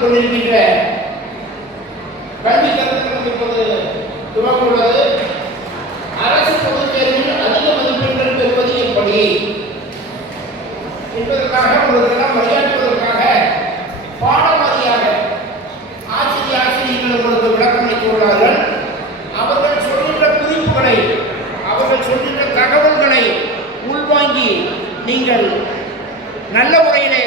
நடைபெற்றுக் கொண்டிருக்கின்ற கல்வி கருத்தரங்கம் இப்போது துவங்க உள்ளது. அரசு பொதுத் தேர்வில் அதிக மதிப்பெண்கள் பெறுவது எப்படி என்பதற்காக உங்களுக்கெல்லாம் வழிகாட்டுவதற்காக பாடவாரியாக ஆசிரியர்கள் உங்களுக்கு விளக்கம் அளிக்க உள்ளார்கள். அவர்கள் சொல்கின்ற குறிப்புகளை, அவர்கள் சொல்கின்ற தகவல்களை உள்வாங்கி நீங்கள் நல்ல முறையிலே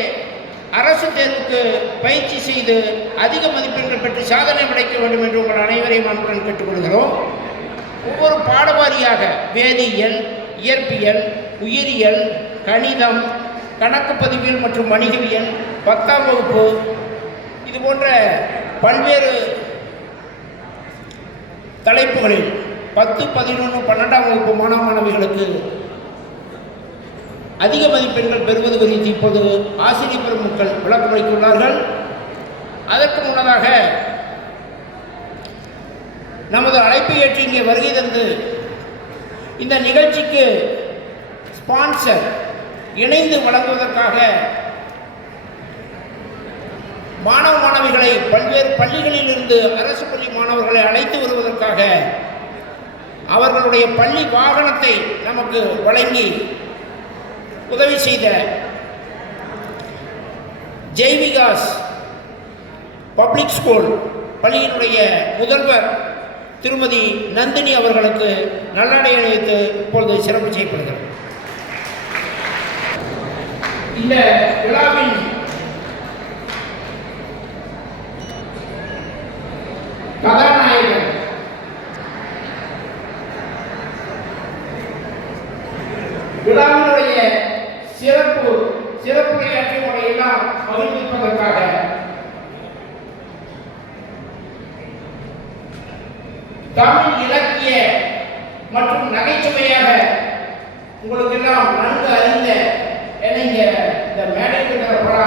அரசு தேர்வுக்கு பயிற்சி செய்து அதிக மதிப்பெண்கள் பெற்று சாதனை படைக்க வேண்டும் என்று உங்கள் அனைவரையும் அன்புடன் கேட்டுக்கொள்கிறோம். ஒவ்வொரு பாடவாரியாக வேதியியல், இயற்பியல், உயிரியல், கணிதம், கணக்கு பதிவியல் மற்றும் வணிகவியல், 10ஆம் வகுப்பு, இது போன்ற பல்வேறு தலைப்புகளில் 10, 11, 12ஆம் வகுப்பு மாணவ மாணவிகளுக்கு அதிக மதிப்பெண்கள் பெறுவது குறித்து இப்போது ஆசிரியர் பெருமக்கள் விளக்கம் அளித்துள்ளார்கள். அதற்கு முன்னதாக நமது அழைப்பை ஏற்று இங்கே வருகை தந்து இந்த நிகழ்ச்சிக்கு ஸ்பான்சர் இணைந்து வழங்குவதற்காக மாணவ மாணவிகளை பல்வேறு பள்ளிகளில் இருந்து அரசு பள்ளி மாணவர்களை அழைத்து வருவதற்காக அவர்களுடைய பள்ளி வாகனத்தை நமக்கு வழங்கி உதவி செய்த ஜெய்விகாஸ் பப்ளிக் ஸ்கூல் பள்ளியினுடைய முதல்வர் திருமதி நந்தினி அவர்களுக்கு நல்லாடை அணிவித்து இப்பொழுது சிறப்பு செய்யப்படுகிறது. இந்த விழாவின் கதாநாயகர் விழாவினுடைய சிறப்புரையாற்றிய முறையெல்லாம் மகிழ்விப்பதற்காக தமிழ் இலக்கிய மற்றும் நகைச்சுவையாக உங்களுக்கெல்லாம் நன்கு அறிந்த இந்த மேடையில் இருக்கிற பல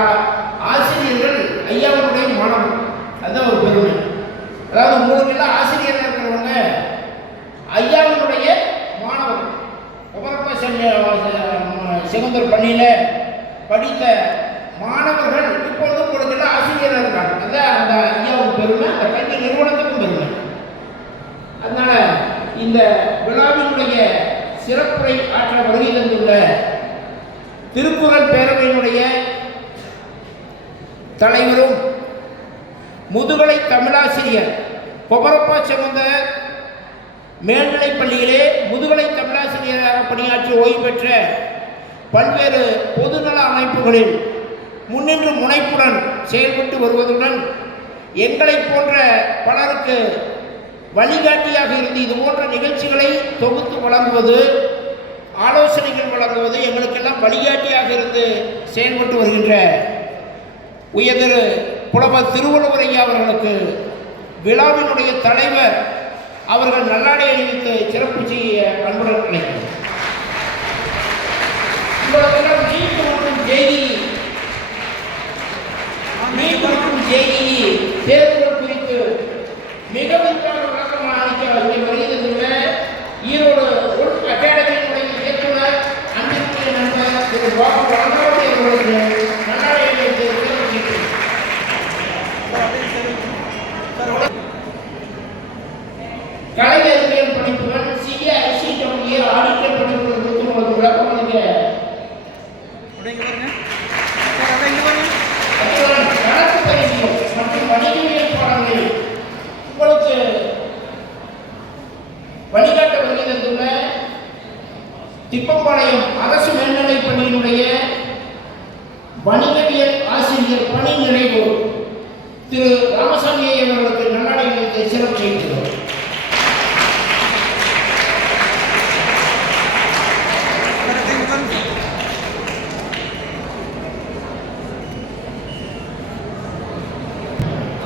ஆசிரியர்கள் ஐயாவுடைய மாணவன். அதுதான் ஒரு பெருமை. அதாவது உங்களுக்கெல்லாம் ஆசிரியராக இருக்கிறவங்க ஐயாவினுடைய மாணவர். குமரப்பா செகுந்தர் பள்ளியில் படித்த மாணவர்கள் இப்பொழுது உங்களுக்கெல்லாம் ஆசிரியராக இருக்காங்க. அதுதான் அந்த ஐயாவுக்கு பெருமை, அந்த கல்வி நிறுவனத்துக்கும் பெருமை. அதனால இந்த விழாவினுடைய சிறப்புரை ஆற்ற வருகை தந்துள்ள திருக்குறள் பேரவையினுடைய தலைவரும் முதுகலை தமிழாசிரியர் குமரப்பா செகுந்தர் மேல்நிலைப் பள்ளியிலே முதுகலை தமிழாசிரியராக பணியாற்றி ஓய்வு பெற்ற பல்வேறு பொதுநல அமைப்புகளில் முன்னின்று முனைப்புடன் செயல்பட்டு வருவதுடன் எங்களை போன்ற பலருக்கு வழிகாட்டியாக இருந்து இது போன்ற நிகழ்ச்சிகளை தொகுத்து வழங்குவது, ஆலோசனைகள் வழங்குவது, எங்களுக்கெல்லாம் வழிகாட்டியாக இருந்து செயல்பட்டு வருகின்ற உயர்திரு புலவர் திருவள்ளுவர் ஐயா அவர்களுக்கு விழாவினுடைய தலைவர் அவர்கள் நல்லாடை அணிவித்து சிறப்பு செய்ய அன்புடன் அழைக்கிறோம். உங்களுக்கெல்லாம் நீட் மற்றும் ஜேஇஇ தேர்வுகள் குறித்து மிக விரிவான விளக்கமாக அளிக்க வருகின்ற ஈரோடு அகாடமியினுடைய இயக்குனர் அன்பிற்குரிய நண்பர் திரு பாபு வளர்நாடு அவர்களுக்கு நல்லாடை அணிவித்து சிறப்பு செய்கிறேன். கலை அறிவியல் படிப்புகள், CICWA ஆடிட்டர் படிப்புகள் குறித்து உங்களுக்கு விளக்கம் அளிக்க கணக்கு பயிற்சிகள் மற்றும் வணிகவியல் பாடங்களில் உங்களுக்கு வழிகாட்ட வருகை தந்துள்ள திப்பம்பாளையம் அரசு மேல்நிலைப் பள்ளியினுடைய வணிகவியல் ஆசிரியர் பணி நிறைவு திரு ராமசாமி அவர்களுக்கு நல்லாடை அணிவித்து சிறப்பு செய்கிறோம்.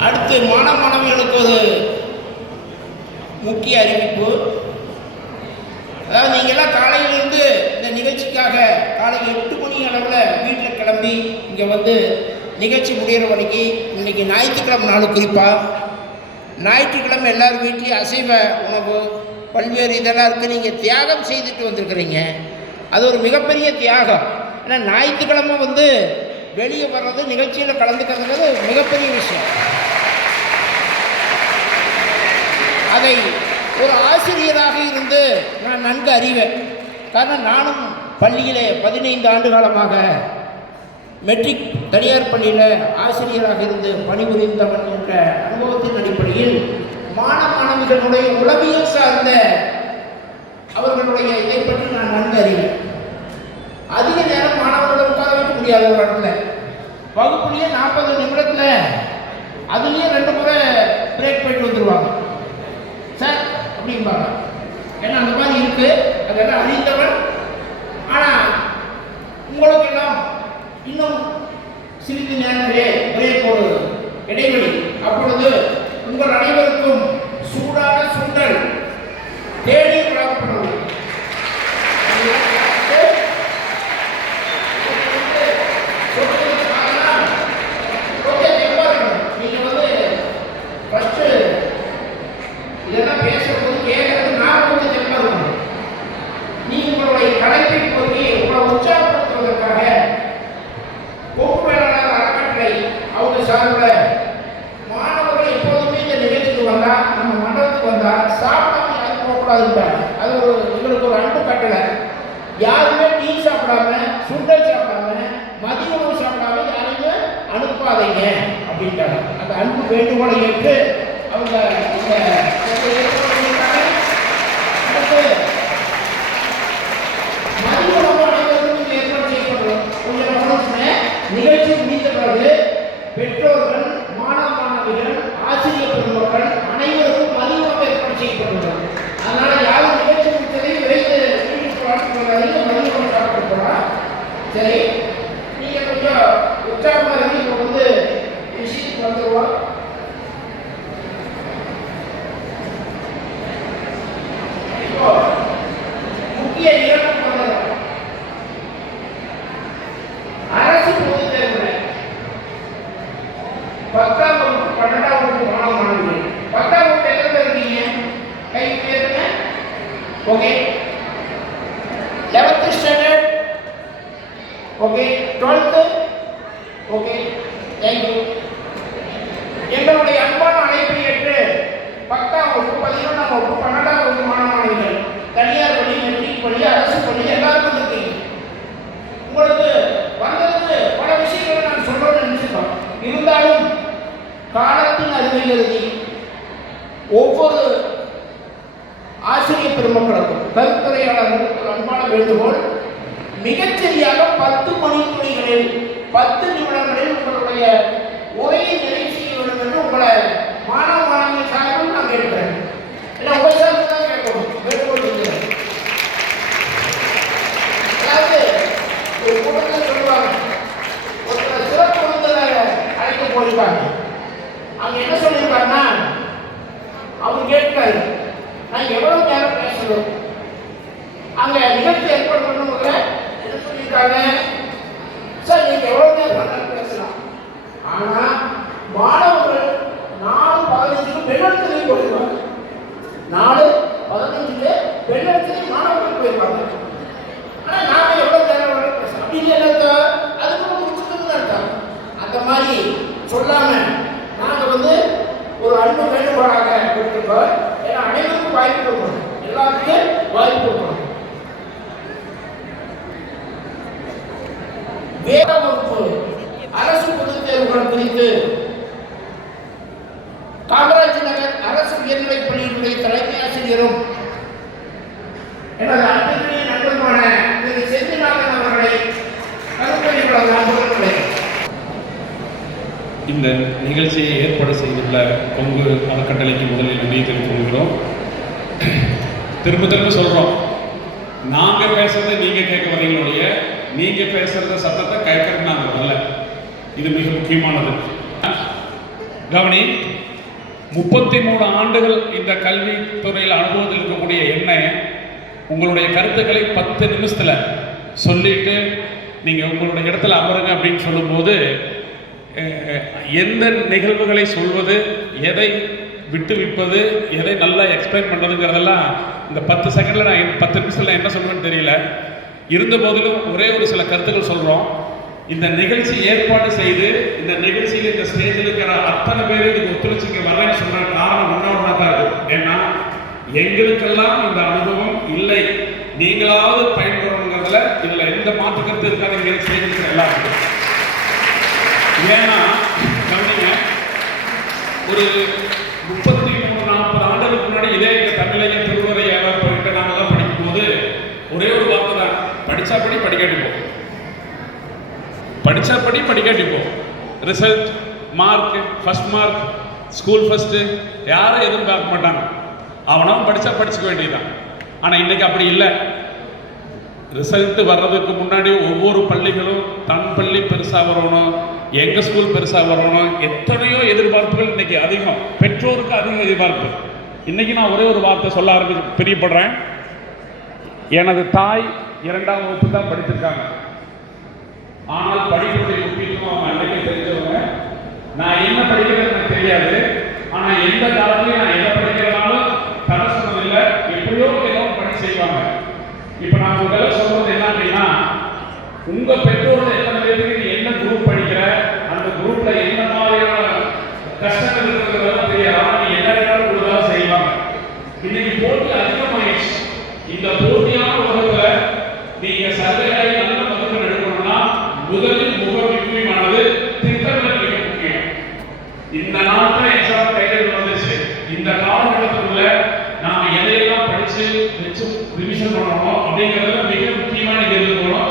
அடுத்து மாணவ மாணவிகளுக்கு ஒரு முக்கிய அறிவிப்பு. அதாவது நீங்கள்லாம் காலையிலிருந்து இந்த நிகழ்ச்சிக்காக காலை 8 மணி அளவில் வீட்டில் கிளம்பி இங்கே வந்து நிகழ்ச்சி முடிகிற வரைக்கும் இன்றைக்கி ஞாயிற்றுக்கிழமை நாள் குறிப்பாக ஞாயிற்றுக்கிழமை எல்லோரும் வீட்லேயும் அசைவ உணவு பல்வேறு இதெல்லாம் இருக்குது. நீங்கள் தியாகம் செய்துட்டு வந்திருக்கிறீங்க. அது ஒரு மிகப்பெரிய தியாகம். ஏன்னா ஞாயிற்றுக்கிழமை வந்து வெளியே வர்றது, நிகழ்ச்சியில் கலந்துக்கிறதுங்கிறது மிகப்பெரிய விஷயம். அதை ஒரு ஆசிரியராக இருந்து நான் நன்கு அறிவேன். காரணம், நானும் பள்ளியிலே 15 ஆண்டு காலமாக மெட்ரிக் தனியார் பள்ளியில் ஆசிரியராக இருந்து பணிபுரிந்தவன் என்ற அனுபவத்தின் அடிப்படையில் மாணவிகளுடைய உளவியல் சார்ந்த அவர்களுடைய இதை பற்றி நான் நன்கு அறிவேன். அதிக நேரம் மாணவர்களை உட்கார வைக்க முடியாது. ஒரு இடத்துல வகுப்புலேயே 40 நிமிடத்தில் அதுலேயே 2 முறை பிரேக் போயிட்டு வந்துடுவாங்க சார் அப்படிம்பாங்க. ஏன்னா அந்த மாதிரி இருக்கு, அதெல்லாம் அறிந்தவன். ஆனால் உங்களுக்கெல்லாம் இன்னும் சிறிது நேரத்திலே பிரேக் ஒரு இடைவெளி. அப்பொழுது உங்கள் அனைவருக்கும் சூடான சுண்டல் தேடி வழங்கப்படும். நீங்க ஃபர்ஸ்ட் இதெல்லாம் பேசுறது கேட்கறது நான் கொஞ்சம் தெளிவா இருக்கணும். நீ உங்களுடைய கலைப்பை போய் உங்களை உற்சாகப்படுத்துவதற்காக பொறுப்பு வேளாளர் அறக்கட்டளை அவங்க சார்பில் மாணவர்கள் எப்போதுமே இந்த நிகழ்ச்சிக்கு வந்தா, நம்ம மண்டபத்துக்கு வந்தா சாப்பிடாம யாரும் போகக்கூடாதுன்றாங்க. அது எங்களுக்கு ஒரு அன்பு கட்டளை. யாருமே டீ சாப்பிடாம, சுண்டல் சாப்பிடாம, மதிய உணவு சாப்பிடாம யாரையுமே அனுப்பாதீங்க அப்படின்ட்டாங்க. அந்த அன்பு வேண்டுகோளை ஏற்று அவங்க மதிய உணவு அனைவருக்கும் ஏற்பாடு செய்யப்படும். கொஞ்சம் கவனிச்சுங்க. நிகழ்ச்சி முடிந்த பிறகு பெற்றோர்கள், மாணவிகள், ஆசிரியர் பெருமக்கள் அனைவருக்கும் மதிய உணவு ஏற்பாடு செய்யப்பட்டுள்ளது. அதனால யாரும் நிகழ்ச்சி முடித்ததை விரைந்து மதிய உணவு சாப்பிட்டு போகலாம். சரி, நீங்க கொஞ்சம் உற்சாகமாக இருக்கு. இப்போ விஷயத்துக்கு வந்துடுவோம். இப்போ முக்கிய நிகழ்வு கொண்டது அரசு பொதுத் தேர்வு. 10ஆம் வகுப்பு 12ஆம் வகுப்பு மாணவர்கள் 10ஆம் வகுப்பு எத்தனை இருக்கீங்க? கை பேருங்க. Okay. 11th standard. Okay. 12th. Okay. Thank you. எங்களுடைய அன்பான அழைப்பை ஏற்று 10ஆம் வகுப்பு, 11ஆம் வகுப்பு, 12ஆம் வகுப்பு மாணவர்கள் தனியார் பள்ளி, மெட்ரிக் பள்ளி, அரசு பள்ளி எல்லாரும் வந்திருக்கீங்க. உங்களுக்கு வந்ததுக்கு பல விஷயங்களை நான் சொல்லணும்னு நினைச்சிருக்கோம். இருந்தாலும் காலத்தின் அருமை கருதி ஒவ்வொரு ஆசிரியர் பெருமக்களுக்கும் கருத்துரையாளர்களுக்கு ஒரு அன்பான வேண்டுகோள். மிகச்சரியாக 10 மணித்துளிகளில் 10 நிமிடங்களில் உங்களுடைய உரையை நிறைவு செய்ய வேண்டும் என்று உங்களை மாணவிகள் சார்பில் நான் கேட்கிறேன். ஏன்னா உங்கள் சார்பு தான் கேட்கணும். வேண்டுகோள் செய்கிறேன். அதாவது ஒரு கூட்டத்தில் சொல்லுவாங்க, ஒருத்தர் சிறப்பு விருந்தினரை அழைக்க போயிருக்காங்க. அங்க என்ன சொல்லியிருக்காருன்னா, அவர் கேட்காரு நான் எவ்வளவு நேரம் பேசணும். அங்க நிகழ்ச்சி ஏற்பாடு பண்ணும்போது என்ன சொல்லியிருக்காங்க, சார் நீங்க எவ்வளவு நேரம் பேசலாம். ஆனா மாணவர்கள் 4:15 பெண்ணெடுத்து போயிருவாங்க. 4:15 பெண்ணெடுத்து மாணவர்கள் போயிருவாங்க. ஆனா நாம எவ்வளவு நேரம் பேசலாம் அப்படின்னு அதுக்கு முடிச்சுட்டு அர்த்தம். அந்த மாதிரி சொல்லாம நாங்க ஒரு அன்பு வேண்டுகோளாக கொடுத்துருக்கோம். ஏன்னா அனைவருக்கும் வாய்ப்பு கொடுக்கணும், எல்லாருக்கும் வாய்ப்பு கொடுக்கணும். வேத வகுப்பு அரசு பொதுத் தேர்வுகள் குறித்து காமராஜ் நகர் அரசு உயர்நிலைப் பள்ளியினுடைய தலைமை ஆசிரியரும் எனது அன்புக்குரிய நண்பருமான திரு செந்திநாதன் அவர்களை கருத்தறிவுடன் அன்புகளை இந்த நிகழ்ச்சியை ஏற்பாடு செய்துள்ள கொங்கு அறக்கட்டளைக்கு முதலில் நன்றியை தெரிவித்துக் கொள்கிறோம். திரும்ப திரும்ப சொல்கிறோம், நாங்கள் பேசுறதை நீங்கள் கேட்க வரீங்களுடைய நீங்கள் பேசுகிறத சத்தத்தை கேட்கறது நாங்கள் வரல. இது மிக முக்கியமானது. கவனி, 33 ஆண்டுகள் இந்த கல்வித்துறையில் அனுபவத்தில் இருக்கக்கூடிய என்னை உங்களுடைய கருத்துக்களை 10 நிமிஷத்தில் சொல்லிட்டு நீங்கள் உங்களுடைய இடத்துல அமருங்க அப்படின்னு சொல்லும்போது எந்த நிகழ்வுகளை சொல்வது, எதை விட்டு விற்பது, எதை நல்லா எக்ஸ்பிளைன் பண்ணுறதுங்கிறதெல்லாம் இந்த 10 செகண்டில் நான் 10 நிமிஷத்தில் என்ன சொல்லுவேன்னு தெரியல. இருந்த போதிலும் ஒரே ஒரு சில கருத்துக்கள் சொல்கிறோம். இந்த நிகழ்ச்சி ஏற்பாடு செய்து இந்த நிகழ்ச்சியில் இந்த ஸ்டேஜில் இருக்கிற அத்தனை பேர் இதுக்கு ஒத்துழைச்சிங்க வரேன்னு சொல்ற காரணம் ஒன்றா தான் இருக்கும். ஏன்னா எங்களுக்கெல்லாம் இந்த அனுபவம் இல்லை, நீங்களாவது பயன்படுறதுல இதுல எந்த மாற்று கருத்து இருக்காது. இங்க ஸ்டேஜில் எல்லாருக்கும் ஏன்னா கவனிங்க, ஒரு 33-40 ஆண்டுகளுக்கு முன்னாடி இதே எங்க தமிழக திருவரையாக போயிட்டு நாங்கெல்லாம் படிக்கும் போது ஒரே ஒரு வார்த்தை தான், படிச்சா படி படிக்காட்டிப்போம், படிச்சா படி படிக்காட்டிப்போம். Result, mark, first mark, school first யாரும் எதுவும் பார்க்க மாட்டாங்க, அவனும் படிச்சா படிச்சுக்க வேண்டியதுதான். ஆனா இன்னைக்கு அப்படி இல்லை. ரிசல்ட் வர்றதுக்கு முன்னாடி ஒவ்வொரு பள்ளிகளும் தன் பள்ளி பெருசா வரணும், எங்க ஸ்கூல் பெருசா வரணும், எத்தனையோ எதிர்பார்ப்புகள் இன்னைக்கு அதிகம், பெற்றோருக்கு அதிக எதிர்பார்ப்பு. இன்னைக்கு நான் ஒரே ஒரு வார்த்தை சொல்ல ஆரம்பிச்சு பிரியப்படுறேன். எனது தாய் 2ஆம் வகுப்பு தான் படிச்சிருக்காங்க, ஆனால் படிப்புடைய முக்கியத்துவம் அவங்க அன்னைக்கு தெரிஞ்சவங்க. நான் என்ன படிக்கிறேன்னு எனக்கு தெரியாது, ஆனா எந்த காலத்திலையும் நான் என்ன படிக்கிறதுனாலும் தடை சொன்னதில்லை, எப்படியோ ஏதோ படி செய்வாங்க. இப்ப நான் உங்களுக்கு சொல்றது என்ன அப்படின்னா, உங்க பெற்றோர்கள் எத்தனை பேருக்கு என்ன குரூப் படிக்கிற, அந்த குரூப்ல என்ன மாதிரியான கஷ்டங்கள் இருக்கிறதா தெரியாது, நீ என்ன வேணாலும் கொடுத்தா செய்வாங்க. இன்னைக்கு போட்டி அதிகமாயிடுச்சு. இந்த போட்டியான உலகத்துல நீங்க சர்வேயாகி நல்ல மதிப்பெண் எடுக்கணும்னா முதலில் மிக முக்கியமானது திட்டமிடல் மிக முக்கியம். இந்த நாட்டில் எக்ஸாம் கைகள் வந்துச்சு. இந்த காலகட்டத்துக்குள்ள நாம எதையெல்லாம் படிச்சு வச்சு ரிவிஷன் பண்ணணும் அப்படிங்கிறதுல மிக முக்கியமான இருக்கணும்.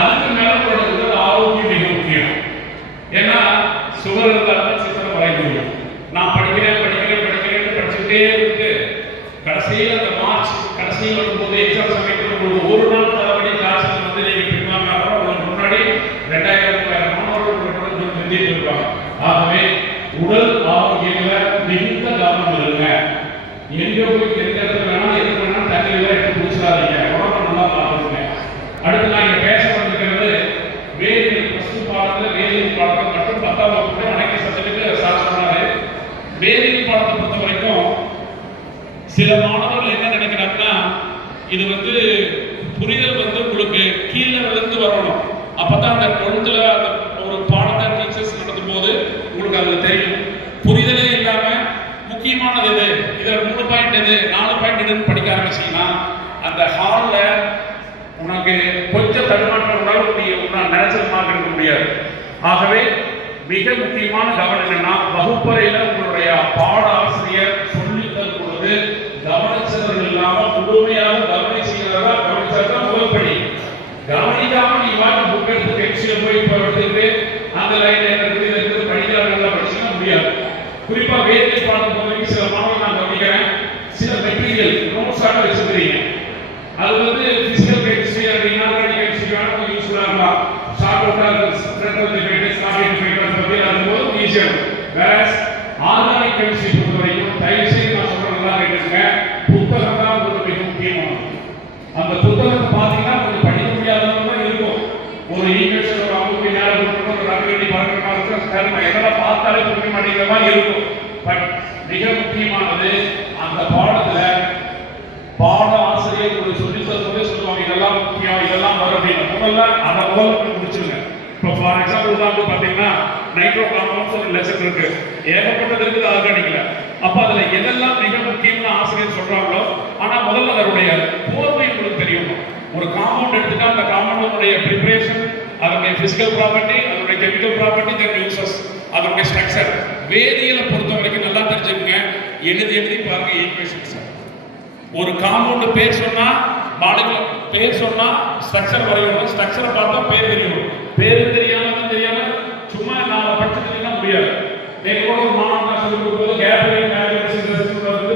அதுக்கு மேல உடல் ஆரோக்கியம் மிக முக்கியம். ஏன்னா சுகர் இருந்தாலும் சித்திரம் வரைய முடியும். நான் படிக்கிறேன் படிச்சுக்கிட்டே இருக்கு, கடைசியில் அந்த மார்ச் கடைசியில் வரும்போது எக்ஸாம் சமயத்தில் ஒரு நாள் தரப்படி காய்ச்சல் வந்து நீங்க பின்வாங்க, உங்களுக்கு முன்னாடி 2000 மாணவர்கள் நிறுத்திட்டு இருப்பாங்க. ஆகவே உடல் ஆரோக்கியங்கள மிகுந்த கவனம் இருங்க. எங்க போய் எந்த இடத்துல வேணா எது வேணா தண்ணியில எடுத்து குடிச்சிடாதீங்க, உடம்பு நல்லா பார்த்துக்கோங்க. அடுத்து நான் இங்க பேச வந்திருக்கிறது வேதியியல் ஃபர்ஸ்ட் பாடத்துல வேதியியல் பாடத்தை மட்டும் 10ஆம் வகுப்பு அனைத்து சப்ஜெக்ட்டுக்கு சார் சொன்னாரு. வேதியியல் பாடத்தை பொறுத்த வரைக்கும் சில மாணவர்கள் என்ன நினைக்கிறாங்கன்னா, இது வந்து புரிதல் வந்து உங்களுக்கு கீழே விழுந்து வரணும், அப்பதான் அந்த 12th அந்த ஒரு பாடத்தை டீச்சர்ஸ் நடத்தும் போது உங்களுக்கு அதுல தெரியும். புரிதலே இல்லாம முக்கியமானது எது, இதுல 3 பாயிண்ட் எது 4 பாயிண்ட் எதுன்னு படிக்க ஆரம்பிச்சீங்கன்னா அந்த ஹால்ல உனக்கு கொஞ்சம் தடுமாற்றம் உண்டாலும் நீ நினைச்சது மார்க் எடுக்க முடியாது. ஆகவே மிக முக்கியமான கவனம் என்னன்னா, வகுப்பறையில உங்களுடைய பாட ஆசிரியர் சொல்லி தரும் பொழுது கவனிச்சவர்கள் இல்லாம முழுமையாக கவனிச்சுக்கிறதா கவனிச்சாதான் முதல் படி. கவனிக்காம நீ வாங்க புக் எடுத்து கெக்ஸில போய் இப்போ எடுத்துக்கிட்டு அந்த லைன் எடுத்து படிக்கிறாங்க படிச்சுக்க முடியாது. குறிப்பா வேதியியல் பாடத்தை பொறுத்தவரைக்கும் சில மாணவர்கள் நான் கவனிக்கிறேன், சில மெட்டீரியல் நோட்ஸாக வச்சுக்கிறீங்க. அது வந்து பிசிக்கல் கெமிஸ்ட்ரி அப்படின்னா ஆர்கானிக் கெமிஸ்ட்ரிக்கான யூஸ்ஃபுல்லா இருக்கலாம். Short out strength defines starting defines பத்தி அதுவும் ஈஸியா இருக்கும். வேற ஆர்கானிக் கெமிஸ்ட்ரி பொறுத்த வரைக்கும் தயவு செய்து நான் சொல்றதெல்லாம் கேட்டுங்க, புத்தகம் தான் உங்களுக்கு மிக முக்கியமானது. அந்த புத்தகத்தை பார்த்தீங்கன்னா கொஞ்சம் படிக்க முடியாதவங்க தான் இருக்கும். ஒரு ஈக்குவேஷன் ஒரு அமுக்கு நேரம் ஒரு ரகடி பார்க்கறமா இருக்கும், எதெல்லாம் பார்த்தாலே புரிய மாட்டேங்கிற மாதிரி இருக்கும். பட் மிக முக்கியமானது அந்த பாடத்துல பாட ஆசிரியர் உங்களுக்கு சொல்லி தரும்போதே சொல்லுவாங்க, இதெல்லாம் முக்கியம், இதெல்லாம் வரும் அப்படின்னு. முதல்ல அதை முதல்ல முடிச்சிருங்க. இப்போ ஃபார் எக்ஸாம்பிள் உதாரணத்துக்கு பார்த்தீங்கன்னா நைட்ரோ காம்பவுண்ட்ஸ் ஒரு லெசன் இருக்கு, ஏகப்பட்டது இருக்குது ஆர்கானிக்ல. அப்போ அதுல எதெல்லாம் மிக முக்கியம்னு ஆசிரியர் சொல்றாங்களோ, ஆனா முதல்ல அதனுடைய போர்வை உங்களுக்கு தெரியும். ஒரு காம்பவுண்ட் எடுத்துட்டா அந்த காம்பவுண்டுடைய ப்ரிப்பரேஷன், அதனுடைய பிசிக்கல் ப்ராப்பர்ட்டி, அதனுடைய கெமிக்கல் ப்ராப்பர்ட்டி, தென் யூசஸ், அதனுடைய ஸ்ட்ரக்சர். வேதியியலை பொறுத்த வரைக்கும் நல்லா தெரிஞ்சுக்கங்க, எழுதி பாருங்க ஈக்குவேஷன்ஸ். ஒரு காம்பவுண்ட் பேர் சொன்னா மாலிகுலர் பேர் சொன்னா ஸ்ட்ரக்சர் வரையணும், ஸ்ட்ரக்சரை பார்த்தா பேர் தெரியும். பேரு தெரியாம சும்மா நாம படிச்சுட்டீங்கன்னா முடியாது. நேற்று ஒரு மாணவன் சொல்லி கொடுக்கும்போது கேப்ரிங்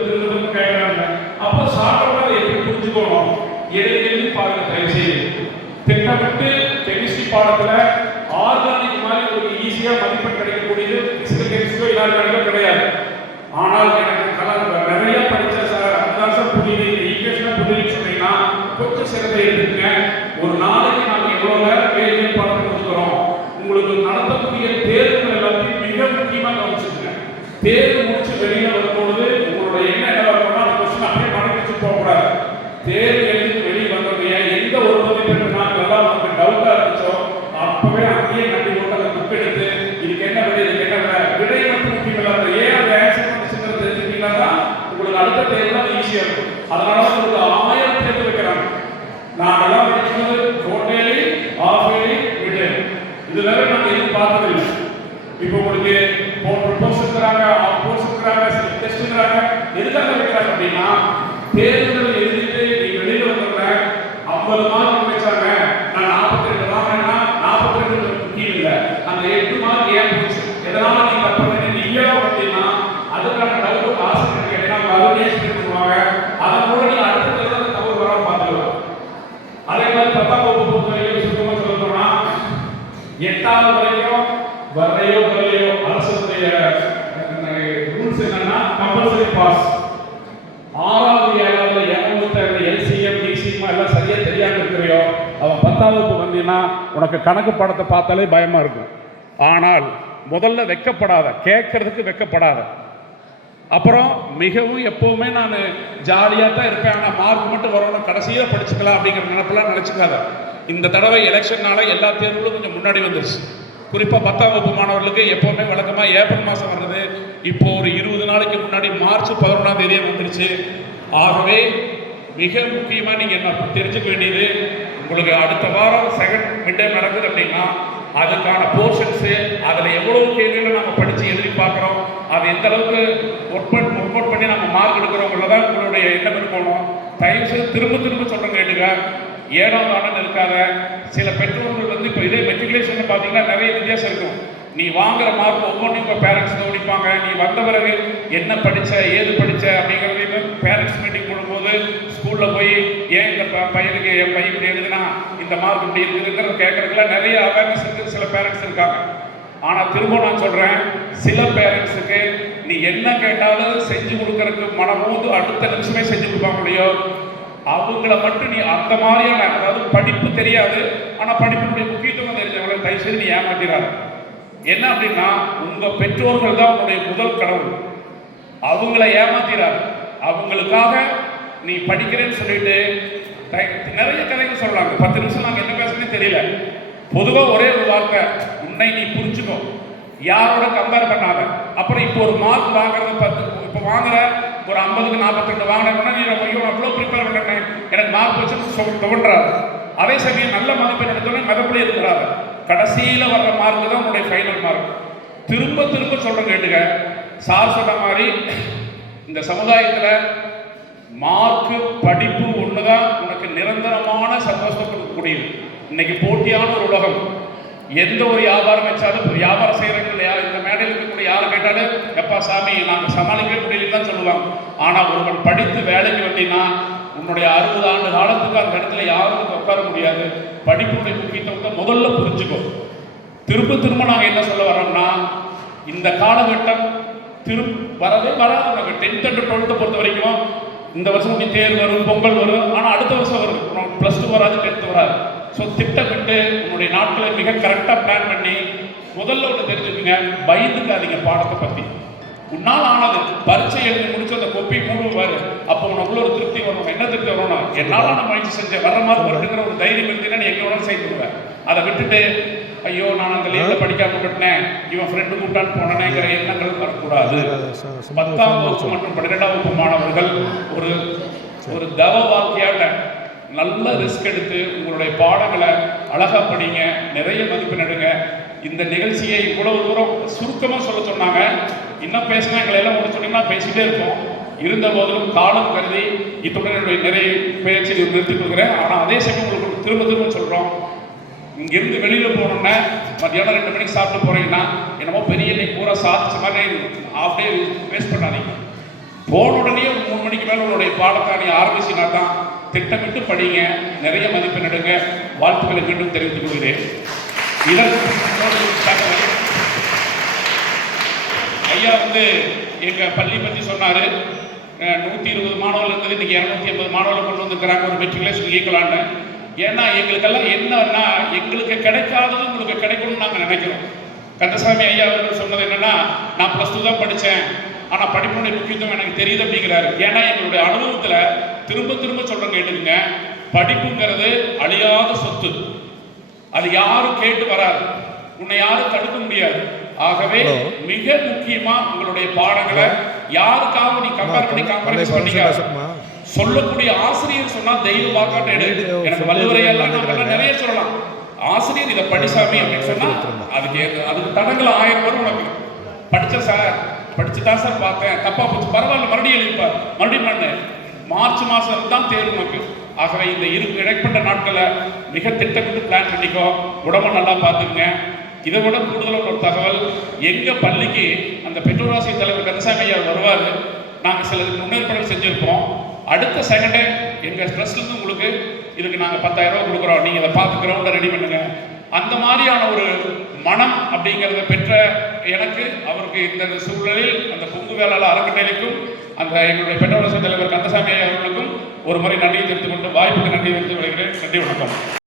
திரும்ப கேட்கறாங்க. அப்போ சாப்பிட்றத எப்படி புரிஞ்சுக்கணும், எழுதி பாருங்க தயவு செய்து. திட்டமிட்டு கெமிஸ்ட்ரி பாடத்துல ஆர்கானிக் மாதிரி ஒரு ஈஸியா மதிப்பெண் கிடைக்கக்கூடியது பிசிக்கல் கெமிஸ்ட்ரியோ இல்லாத கிடையாது. ஆனால் எனக்கு நிறைய படிச்ச சார் அதுதான் சார் புரியுது, இந்த ஈக்குவேஷன் புரியுதுன்னு சொன்னீங்கன்னா கொஞ்சம் சிறப்பை எடுத்துங்க. ஒரு நாளைக்கு நாங்கள் எவ்வளவு நேரம் வேதியியல் பாடத்தை கொடுக்குறோம், உங்களுக்கு நடத்தக்கூடிய தேர்வுகள் எல்லாத்தையும் மிக முக்கியமாக கவனிச்சுங்க. தேர்வு முடிச்சு வெளியில வரும்பொழுது உங்களுடைய என்ன நிலவரம்னா அந்த கொஸ்டின் அப்படியே மனதிச்சு போகக்கூடாது. தேர்வு எழுதி வெளியே வந்தோடைய எந்த ஒரு மதிப்பெண் நாட்கள் உங்களுக்கு டவுட்டா இருந்துச்சோ அப்பவே அங்கேயே தேர்வுல ஈஸியா இருக்கும். அதனால உங்களுக்கு 1000 தேர்வு வைக்கிறாங்க. நாங்கெல்லாம் படிக்கும்போது டோட்டலி ஆஃப் இயர்லி ரிட்டன் இது வேற நாங்கள் எதுவும் பார்த்ததில்லை. இப்போ உங்களுக்கு கோர்ஸ் இருக்கிறாங்க, ஆஃப் கோர்ஸ் இருக்கிறாங்க, டெஸ்ட் இருக்கிறாங்க. எதுக்காக வைக்கிறாங்க அப்படின்னா தேர்வுகள் எழுதிட்டு நீங்க வெளியில வந்துடுற 50 மார்க் வச்சாங்க, நான் 42 வாங்கினேன்னா 42 முக்கியம் இல்லை, அந்த 8 மார்க் ஏன் போச்சு, எதனால நீங்க தப்பு பண்ணீங்க அப்படின்னா அதுக்கான டவுட் ஆசிரியர் கேட்டா அவங்க பண்ணுவாங்க. அதை கூட நீங்க அடுத்த தேர்தல் தவறு வராம பார்த்துக்கலாம். அதே மாதிரி 10ஆம் வகுப்பு பொறுத்தவரைக்கும் சுத்தமா சொல்லணும்னா 8வது வரைக்கும் வரலையோ அரசுடைய ரூல்ஸ் என்னன்னா கம்பல்சரி பாஸ். 6வது 7வது LCM DCM எல்லாம் சரியா தெரியாம இருக்கிறியோ அவன் 10ஆம் வகுப்பு வந்தீங்கன்னா உனக்கு கணக்கு பாடத்தை பார்த்தாலே பயமா இருக்கும். ஆனால் முதல்ல வெக்கப்படாத, கேட்கறதுக்கு வெக்கப்படாத. அப்புறம் மிகவும் எப்பவுமே நான் ஜாலியாக தான் இருப்பேன், ஆனால் மார்க் மட்டும் வரணும், கடைசியாக படிச்சுக்கலாம் அப்படிங்கிற நினைப்பெல்லாம் நினச்சிக்காத. இந்த தடவை எலெக்ஷன்னால எல்லா தேர்வுகளும் கொஞ்சம் முன்னாடி வந்துருச்சு. குறிப்பாக 10ஆம் வகுப்பு மாணவர்களுக்கு எப்போவுமே வழக்கமாக ஏப்ரல் மாதம் வர்றது இப்போ ஒரு 20 நாளைக்கு முன்னாடி மார்ச் 11ஆம் தேதியே வந்துருச்சு. ஆகவே மிக முக்கியமாக நீங்கள் என்ன தெரிஞ்சுக்க வேண்டியது, உங்களுக்கு அடுத்த வாரம் செகண்ட் மிட் டேர்ம் நடக்குது அப்படின்னா அதுக்கான போர்ஷன்ஸு, அதில் எவ்வளோ கேள்விகளை நம்ம படித்து எழுதி பார்க்குறோம், அது எந்த அளவுக்கு ஒர்க் பண்ணி நம்ம மார்க் எடுக்கிறவங்கள தான் உங்களுடைய எண்ணம் இருக்கணும். தயவுசெய்து திரும்ப சொல்கிறேன் கேட்டுக்க, 7வது ஆண்டு இருக்காத. சில பெற்றோர்கள் வந்து இப்போ இதே மெட்ரிகுலேஷன் பார்த்தீங்கன்னா நிறைய வித்தியாசம் இருக்கும். நீ வாங்குற மார்க் ஒவ்வொன்றும் இப்போ பேரண்ட்ஸ் கவனிப்பாங்க. நீ வந்த பிறகு என்ன படித்த ஏது படித்த அப்படிங்கிறதையும் பேரண்ட்ஸ் மீட்டிங் போடும்போது ஸ்கூலில் போய் ஏன் இந்த பையனுக்கு என் பையன் இப்படி எழுதுனா இந்த மார்க் இப்படி இருக்குதுங்கிற கேட்கறதுக்குலாம் நிறைய அவேர்னஸ் இருக்குது, சில பேரண்ட்ஸ் இருக்காங்க. ஆனால் திரும்ப நான் சொல்கிறேன், சில பேரண்ட்ஸுக்கு நீ என்ன கேட்டாலும் செஞ்சு கொடுக்கறதுக்கு மனமோது அடுத்த நிமிஷமே செஞ்சு கொடுப்பாங்க இல்லையோ, அவங்கள மட்டும் நீ அந்த மாதிரியான, அதாவது படிப்பு தெரியாது ஆனால் படிப்பினுடைய முக்கியத்துவம் தெரிஞ்சவங்களை தயவுசெய்து நீ ஏமாத்திடாது. என்ன அப்படின்னா உங்கள் பெற்றோர்கள் தான் உன்னுடைய முதல் கடவுள், அவங்கள ஏமாத்திடாது. அவங்களுக்காக நீ படிக்கிறேன்னு சொல்லிட்டு நிறைய கதைகள் சொல்கிறாங்க. 10 நிமிஷம் நாங்கள் என்ன பேசுறதுன்னு தெரியல. பொதுவாக ஒரே ஒரு வார்த்தை, உன்னை நீ புரிஞ்சுக்கோ, யாரோட கம்பேர் பண்ணாத. அப்புறம் இப்போ ஒரு மார்க் வாங்குறது 10, இப்போ வாங்குற ஒரு 50க்கு 42 வாங்கினா நீ ஐயோ அவ்வளோ ப்ரிப்பேர் பண்ணேன் எனக்கு மார்க் வச்சு தோன்றாது. அதே சமயம் நல்ல மதிப்பெண் எடுத்தோன்னே மிதப்படி இருக்கிறாரு. கடைசியில் வர்ற மார்க் தான் உன்னுடைய ஃபைனல் மார்க். திரும்ப சொல்ற கேட்டுக்க, சார் சொன்ன மாதிரி இந்த சமுதாயத்தில் மார்க்கு படிப்பு ஒன்று தான் உனக்கு நிரந்தரமான சந்தோஷத்தை கொடுக்கக்கூடியது. இன்னைக்கு போட்டியான ஒரு உலகம். எந்த ஒரு வியாபாரம் வச்சாலும் வியாபாரம் செய்கிறவங்க இல்லையா, இந்த மேடையில் இருக்கக்கூடிய யாரை கேட்டாலும் எப்பா சாமி நாங்கள் சமாளிக்கவே முடியலன்னு தான் சொல்லுவாங்க. ஆனால் ஒருவன் படித்து வேலைக்கு வந்தீங்கன்னா உன்னுடைய 60 ஆண்டு காலத்துக்கு அந்த இடத்துல யாரும் உட்கார முடியாது. படிப்புடைய முக்கியத்துவத்தை முதல்ல புரிஞ்சுக்கோ. திரும்ப நாங்கள் என்ன சொல்ல வரோம்னா, இந்த காலகட்டம் வரவே வராது. உனக்கு 10th and 12th பொறுத்த வரைக்கும் இந்த வருஷம் நீ தேர்வு வரும், பொங்கல் வரும், ஆனால் அடுத்த வருஷம் வரும். +2 வராது, 10th வராது. ஸோ திட்டமிட்டு உன்னுடைய நாட்களை மிக கரெக்டாக பிளான் பண்ணி முதல்ல ஒன்று தெரிஞ்சுக்கோங்க, பயந்துக்காதீங்க பாடத்தை பற்றி. உன்னால் ஆனது பரீட்சை எழுதி முடிச்சு அந்த கொப்பி மூடுவாரு, அப்போ உனக்குள்ள ஒரு திருப்தி வரும். என்ன திருப்தி வரணும், என்னால் நான் முயற்சி செஞ்சேன் வர மாதிரி வருதுங்கிற ஒரு தைரியம் இருந்தீங்கன்னா நீ எங்கே வேணாலும் செய்துடுவேன். அதை விட்டுட்டு ஐயோ நான் அந்த லீவில் படிக்காம விட்டுட்டேன், இவன் ஃப்ரெண்டு கூட்டான்னு போனேங்கிற எண்ணங்கள் வரக்கூடாது. 10ஆம் வகுப்பு மற்றும் 12ஆம் வகுப்பு மாணவர்கள் ஒரு தவ வாழ்க்கையால நல்ல ரிஸ்க் எடுத்து உங்களுடைய பாடங்களை அழகாக படிங்க, நிறைய மதிப்பெண் எடுங்க. இந்த நிகழ்ச்சியை இவ்வளவு தூரம் சுருக்கமாக சொல்ல சொன்னாங்க. இன்னும் பேசினா எங்களை எல்லாம் ஒன்று சொன்னீங்கன்னா பேசிகிட்டே இருப்போம். இருந்த போதிலும் காலம் கருதி இத்துடன் என்னுடைய நிறைய பேச்சு நிறுத்திக் கொள்கிறேன். ஆனால் அதே சமயம் உங்களுக்கு திரும்ப சொல்கிறோம், இங்கேருந்து வெளியில் போகணுன்னா மத்தியானம் 2 மணிக்கு சாப்பிட்டு போகிறீங்கன்னா என்னமோ பெரிய இன்னைக்கு பூரா சாதிச்ச மாதிரி ஹாஃப் டே வேஸ்ட் பண்ணாதீங்க. போன உடனே ஒரு 3 மணிக்கு மேலே உங்களுடைய பாடத்தை நீ ஆரம்பிச்சினா தான் திட்டமிட்டு படிங்க, நிறைய மதிப்பெண் எடுங்க. வாழ்த்துக்களை மீண்டும் தெரிவித்துக் கொள்கிறேன். ஐயா வந்து எங்கள் பள்ளி பற்றி சொன்னார். 120 மாணவர்கள் இருந்தது, இன்றைக்கி 280 மாணவர்கள் கொண்டு வந்துருக்கிறாங்க ஒரு மெட்ரிகுலேஷன் ஈக்குவலான்னு. ஏன்னா எங்களுக்கெல்லாம் என்னன்னா, எங்களுக்கு கிடைக்காதது உங்களுக்கு கிடைக்கணும்னு நாங்கள் நினைக்கிறோம். கந்தசாமி ஐயா அவர்கள் சொன்னது என்னன்னா, நான் +2 தான் படித்தேன், ஆனால் படிப்புடைய முக்கியத்துவம் எனக்கு தெரியுது அப்படிங்கிறாரு. ஏன்னா எங்களுடைய அனுபவத்தில் திரும்ப சொல்கிறேன் கேட்டுக்குங்க, படிப்புங்கிறது அழியாத சொத்து. அது யாரும் கேட்டு வராது, உன்னை யாரும் தடுக்க முடியாது. ஆகவே மிக முக்கியமாக உங்களுடைய பாடங்களை யாருக்காக நீ கம்பேர் பண்ணி காம்ப்ரமைஸ் பண்ணிக்க. சொல்லக்கூடிய ஆசிரியர் சொன்னா தெய்வ வாக்காட்ட எடு. எனக்கு வள்ளுவரையெல்லாம் நம்ம நிறைய சொல்லலாம். ஆசிரியர் இதை படிசாமி அப்படின்னு சொன்னா அதுக்கு தடங்கள் 1000 வரும். உனக்கு படிச்ச சார் படிச்சுதான் சார் பார்த்தேன், தப்பா போச்சு, பரவாயில்ல, மறுபடியும் எழுதிப்பார், மறுபடியும் பண்ணு. மார்ச் மாசம் தான் தேர்வு உனக்கு. ஆகவே இந்த இடைப்பட்ட நாட்களை மிக திட்டமிட்டு பிளான் பண்ணிக்கோ. உடம்பை நல்லா பார்த்துக்குங்க. இதை விட கூடுதலான ஒரு தகவல், எங்க பள்ளிக்கு அந்த பெற்றோராசிரியர் தலைவர் கந்தசாமி ஐயா வருவார். நாங்கள் சில முன்னேற்பாடுகள் செஞ்சுருப்போம். அடுத்த செகண்டே எங்கள் ட்ரஸ்ட்லேருந்து உங்களுக்கு இதுக்கு நாங்கள் 10,000 ரூபா கொடுக்குறோம், நீங்கள் இதை பார்த்து கிரவுண்டை ரெடி பண்ணுங்க. அந்த மாதிரியான ஒரு மனம் அப்படிங்கிறத பெற்ற எனக்கு, அவருக்கு இந்த சூழலில் அந்த பொங்கு வேளாளர் அறக்கட்டளைக்கும் அந்த எங்களுடைய பெற்றோராசிரியர் தலைவர் கந்தசாமி ஐயா அவர்களுக்கும் ஒரு முறை நன்றியை தெரிவித்துக் கொண்டு வாய்ப்புக்கு நன்றி தெரிவித்து வருகிறேன். நன்றி, வணக்கம்.